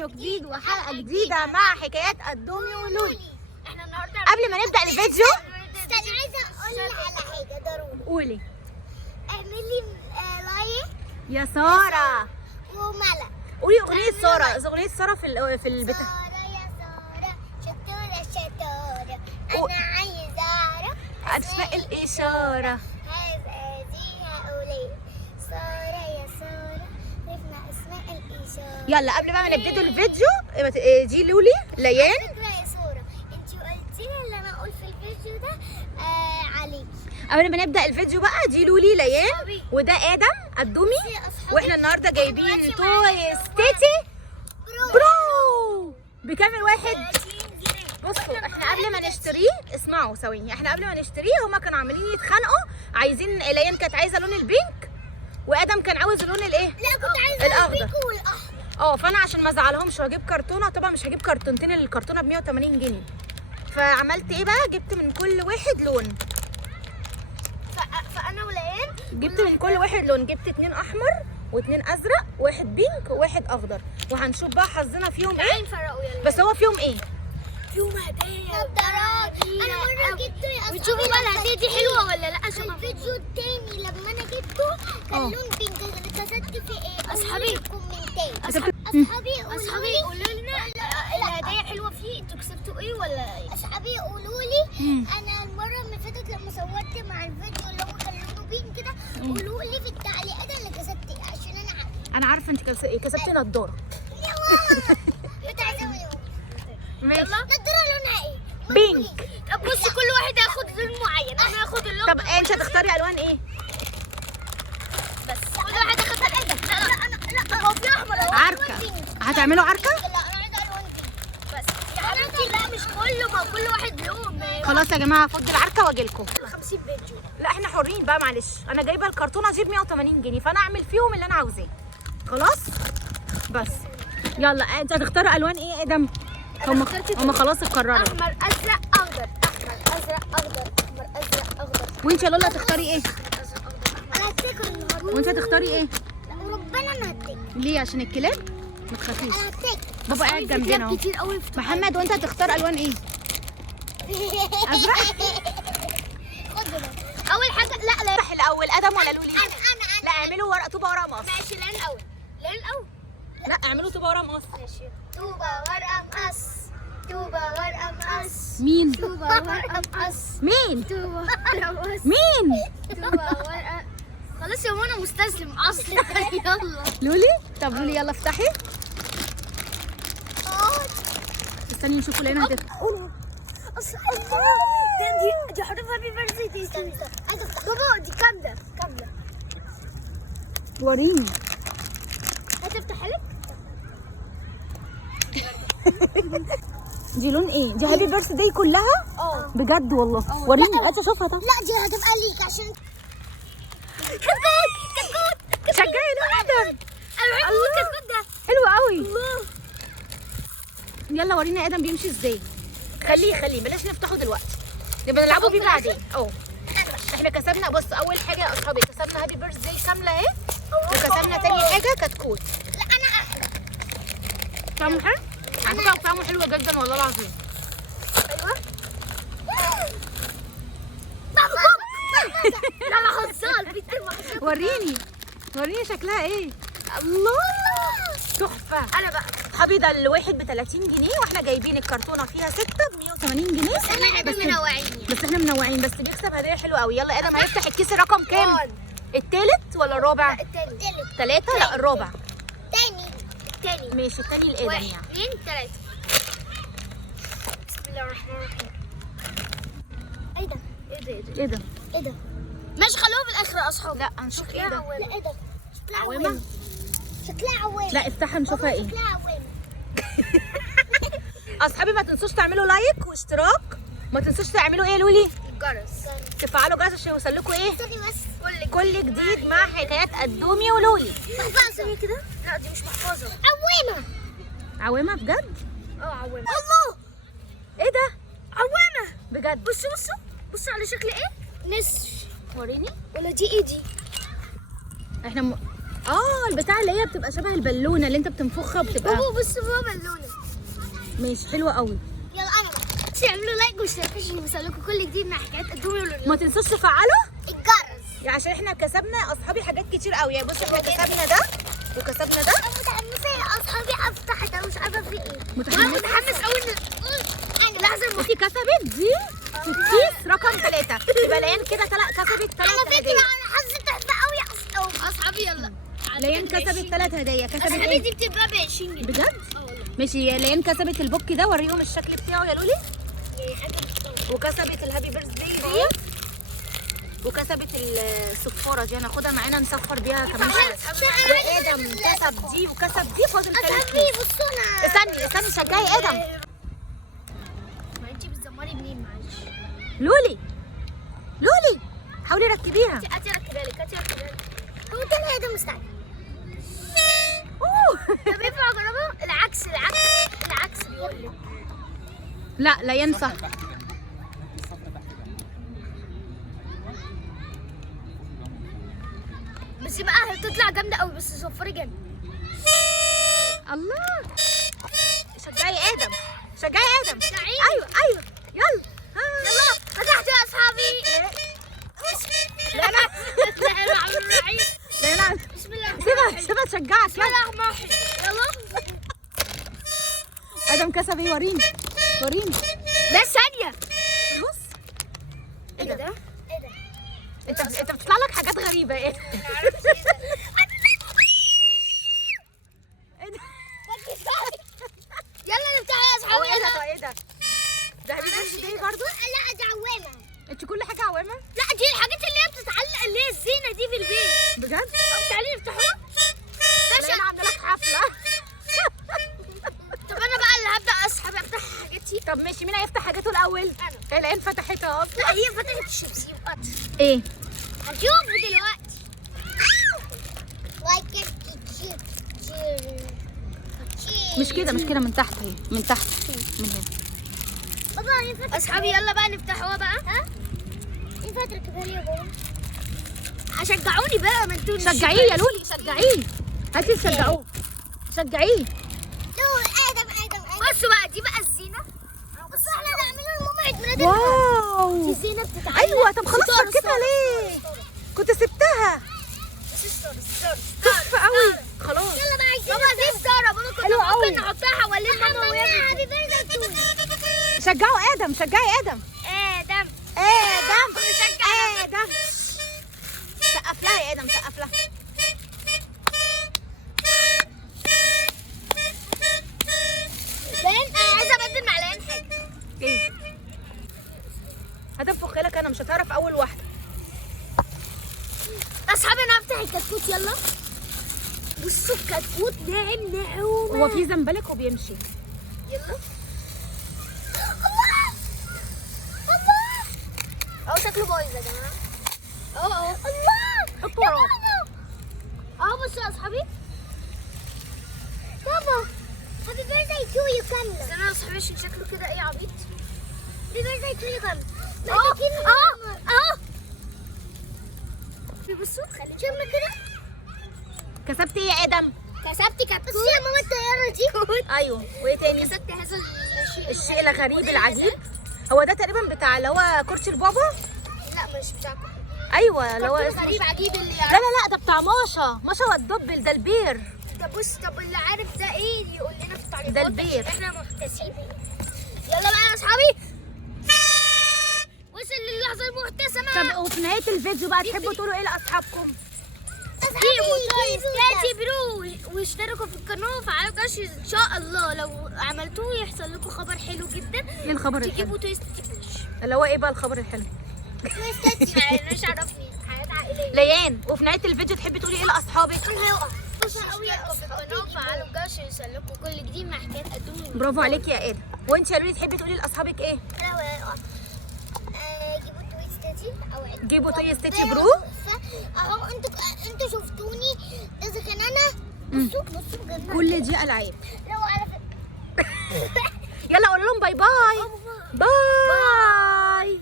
فيديو جديد وحلقة جديدة مع حكايات الدومي ولولي. احنا النهارده قبل ما نبدأ الفيديو استني عايزة اقول على حاجة ضروري. قولي اعملي لايك يا سارة. وملك. قولي أغنية سارة، أغنية سارة في البتاع. سارة يا سارة شطورة شطورة انا عايزة اعرف أسماء الإشارة. هذه هؤلاء سارة يا سارة عرفنا اسماء الاشارة. يلا قبل بقى ما نبتدي الفيديو دي لولي ليان. فكرة يا سارة انتي قلتي لي اللي انا اقول في الفيديو ده عليكي. قبل ما نبدأ الفيديو بقى دي لولي ليان وده آدم الدومي، واحنا النهارده جايبين توي ستيتي برو بكام الواحد؟ بصوا احنا قبل ما نشتريه اسمعوا ثواني، احنا قبل ما نشتريه هما كانوا عاملين يتخانقوا، عايزين ليان كانت عايزه لون البينك وادم كان عاوز اللون الايه؟ لا كنت عايزة الاخضر. البينك والاحمر. فانا عشان ما ازعلهمش واجيب كرتونه، طبعا مش هجيب كرتونتين، الكرتونه ب 180 جنيه. فعملت ايه بقى؟ جبت من كل واحد لون. فانا وليان جبت من كل واحد لون، جبت 2 احمر و2 ازرق، واحد بينك وواحد اخضر، وهنشوف بقى حظنا فيهم ايه. نفرقوا يلا. بس هو فيهم ايه؟ فيهم هدايا نضارات. انا مره جبته يا اصحابي. وتشوفي بقى الهديه دي حلوه ولا لا؟ عشان الفيديو التاني لما انا جبته كان لون بينك. انا كسبت في ايه؟ أصحابي. الكومنتات. اصحابي قولوا لنا الهدايا حلوه فيه، انتوا كسبتوا ايه ولا ايه؟ اصحابي قولوا لي. انا المره اللي فاتت لما صورت مع الفيديو اللي هو كان لونه بينك كده قولوا لي في التعليقات اللي كسبت ايه عشان انا عارفه. انا عارفه انت كسبتي نضاره. يا ماما كنت عايزه اقول ماشي. نضاره لونها ايه؟ بينك. طب بصي كل واحد هياخد لون معين، انا هاخد اللون. طب انت هتختاري الوان ايه؟ بس كل واحد ياخد الازرق. لا هو في احمر اهو. عركه. هتعملوا عركه؟ لا انا عايزه الوان بينك. بس يا حبيبتي لا مش كله، ما كل واحد لون. خلاص يا جماعه هفضي العركه واجي لكم. 50 فيديو. لا احنا حرين بقى، معلش انا جايبه الكرتونه دي ب 180 جنيه، فانا اعمل فيهم اللي انا عاوزاه. خلاص بس يلا انت هتختاروا الوان ايه يا ادم؟ هم خلاص اتقرروا. احمر ازرق اخضر، احمر ازرق اخضر، احمر ازرق اخضر. وانت يا لولا هتختاري ايه؟ انا هتاكل النهارده. وانت هتختاري ايه؟ وربنا انا هتاكل. ليه؟ عشان الكلاب؟ ما تخافيش، انا هتاكل. بابا قاعد جنبنا اهو. كتير قوي في محمد وانت هتختار الوان ايه؟ ازرق. خد ده. اول حاجه. لا افتح الاول ادم ولا لولي؟ انا لا اعملوا ورق طوبه ورق مقص. ماشي لين الاول، لين الاول. لا اعملوا طوبه ورق مقص. ماشي. طوبة ورقة مقص. طوبة ورقة مقص. مين؟ طوبة ورقة مقص. مين؟ طوبة ورقة مقص. مين؟ طوبة ورقة. خلاص يا منى مستسلم اصلا. يلا لولي؟ طب لولي يلا افتحي. اه استني نشوف لقينا هتفتح. دي حروف هابي بيرثدي دي. بابا دي كامله كامله. وريني. هتفتح لك؟ دي لون ايه؟ دي هابي بيرث داي كلها؟ بجد والله. وريني عايزه اشوفها. طب لا دي هتبقى ليك عشان شجعي لون ادم. انا بحب الكتكوت ده. حلو قوي. يلا ورينا ادم بيمشي ازاي. خليه بلاش نفتحه دلوقتي، نبقى نلعبوا بيه بعدين. احنا كسبنا. بص اول حاجه يا اصحابي كسبنا هابي بيرث داي كامله اهي، وكسبنا تاني حاجه كتكوت. لا انا احلى. طعمه حلو؟ على فكره طعمه حلو جدا والله العظيم. لا انا خلصان وريني شكلها ايه. الله تحفه. انا بقى صحابي ده الواحد ب 30 جنيه، واحنا جايبين الكرتونه فيها 6 ب 180 جنيه. احنا منوعين. بس احنا منوعين، بس بيكسب هدايا حلوه قوي. يلا ادم هيفتح الكيس رقم كام؟ التالت ولا الرابع؟ التالت. 3. لا الرابع. تاني. ماشي التاني لادم 1 يعني. 2 3. بسم الله الرحمن الرحيم. ايه ده؟ ايه ده؟ ايه ده؟ ماشي خلوه في الاخر يا اصحابي. لا هنشوف ايه ده. لا ايه ده؟ شكلها عوامة؟ شكلها عوامة. لا افتحها نشوفها ايه. شكلها عوامة. اصحابي ما تنسوش تعملوا لايك واشتراك، ما تنسوش تعملوا ايه يا لولي؟ الجرس. تفعلوا جرس عشان يوصلكوا ايه؟ استني بس. كل جديد مع حكايات الدومي ولولي. محفظة كده. لا دي مش محفظه. عوامة. عوامة بجد؟ عوامه. الله. ايه ده؟ عوامه. بجد؟ بصوا على شكل ايه؟ نسر. وريني. ولا دي ايه دي؟ احنا البتاع اللي هي بتبقى شبه البالونه اللي انت بتنفخها وبتبقى. بابا بص بابا بالونه. ماشي حلوه قوي. يلا انا بقى اعملوا لايك واشتراك عشان يوصلكوا كل جديد مع حكايات الدومي ما تنسوش تفعلوا الجرس. يعني عشان احنا كسبنا اصحابي حاجات كتير قوي. يعني بصوا احنا كسبنا ده وكسبنا ده. انا متحمسه يا اصحابي افتح ده مش عارفه في ايه. متحمس قوي لحظه بصي كسبت دي في الكيس رقم 3. يبقى ليان كده كسبت 3 على فكره هدايا. انا حظي تحفه قوي يا اصحابي يلا. ليان كسبت 3 هدايا. كسبت اصحابي ايه؟ دي بتتباع ب 20 جنيه بجد؟ والله. ماشي ليان كسبت البوك ده. وريهم الشكل بتاعه يا لولي. وكسبت الهابي بيرث داي دي. وكسبت الصفاره دي هناخدها معانا نصفر بيها كمان شويه. وادم كسب دي وكسب دي. فاضل 3 اصحابي بصوا انا استني شجعي ادم. ما انتي بتزمري منين معلش. لولي حاولي ركبيها. هاتي ركبها لك هو ده ده مستعجل. طب ينفع اجربها؟ العكس بيقول لي. لا ينفع. بس بقى هتطلع جامده قوي بس صفري جامد. الله. شجعي ادم. شجعي. ايوه يلا. يلا فتحت يا اصحابي. لا انا بسم الله الرحمن الرحيم. سيبها تشجعك. بسم الله الرحمن الرحيم. يلا ادم كسب ايه؟ وريني ده ثانيه. بص ايه ده؟ انت بتطلع لك حاجات غريبه. ايه ده؟ يلا نفتح يا اصحابي. ايه ده؟ ده هابي بيرث داي برضه؟ لا ده عوامه. انت كل حاجه عوامه؟ لا دي الحاجات اللي هي بتتعلق اللي هي الزينه دي في البيت. بجد؟ تعالي نفتحوها. لا انا عامله لك حفله. طب انا بقى اللي هبدا اصحابي افتح حاجاتي. طب ماشي مين هيفتح حاجاته الاول؟ انا. العين فتحتها اصلا. لا هي فتحت الشيبسي وقت. ايه؟ هنشوفه دلوقتي. لايك مش كده من تحت اهي. من هنا. بابا ينفع اصحابي يلا بقى نفتحوها بقى. ها؟ ينفع تركبها لي يا بابا؟ هشجعوني بقى ما انتوا شجعيه يا لولي شجعيه. هاتي شجعوه. شجعيه. لو ادم بصوا بقى دي بقى الزينه. بس احنا نعمله لماما عيد ميلاد. واو. الزينه بتتعلق. ايوه طب خلاص ركبها ليه؟ كنت سبتها. تحفه قوي. خلاص يلا بقى عايزين بابا دي ستاره. بابا كنا حلوة قوي. ممكن نحطها حوالين ماما وهي هابي بيرثداي تو يو. شجعوا ادم. شجعي ادم. سقف لها يا ادم. سقف لها. لين انا عايزه ابدل مع لين حاجه. ايه؟ هتنفخ لك انا مش هتعرف اول واحده. اصحابي انا هفتح الكتكوت يلا. بصوا الكتكوت ناعم هو في زنبلك وبيمشي. يلا. شكله بايظ يا جماعه. الله حط وراه. بصوا يا اصحابي. بابا هابي بيرثداي تو يو كامله. استنى يا اصحابي عشان شكله كده ايه عبيط. هابي بيرثداي تو يو كامله. بصوا خلي شم كده. كسبت ايه يا ادم؟ كسبتي كتكوت. بس يا ماما الطياره دي. ايوه وايه تاني؟ كسبت هذا الشيء الغريب العجيب. هو ده تقريبا بتاع اللي هو كرسي البابا. لا مش بتاعكم. ايوه اللي هو كرتون غريب عجيب اللي لا يعرف. لا ده بتاع ماشا والدبل. ده البير. طب بص اللي عارف ده ايه يقول لنا في التعليقات. ده البير. احنا محتسين. يلا بقى يا اصحابي. وصل للحظه المحتسمه. طب وفي نهايه الفيديو بقى تحبوا تقولوا ايه لاصحابكم؟ جيبوا توي ستاتي برو واشتركوا في القناه وفعلوا جرس ان شاء الله. لو عملتوه يحصل لكم خبر حلو جدا. ايه الخبر الحلو؟ تجيبوا توي ستاتي بلاش. اللي هو ايه بقى الخبر الحلو؟ مش عرفني حياة عائلية. ليان وفي نهايه الفيديو تحبي تقولي ايه لاصحابك؟ اشتركوا في القناه وفعلوا الجرس يوصلكوا كل جديد مع حكايات قدومي. برافو عليكي يا ادم. وانت يا لولي تحبي تقولي لاصحابك ايه؟ جيبوا توي ستاتي جيبوا توي ستاتي برو. اهو انتوا شفتوني اذا كان انا. بصوا بجد. كل دي العاب. لو على يلا قول لهم باي باي. باي.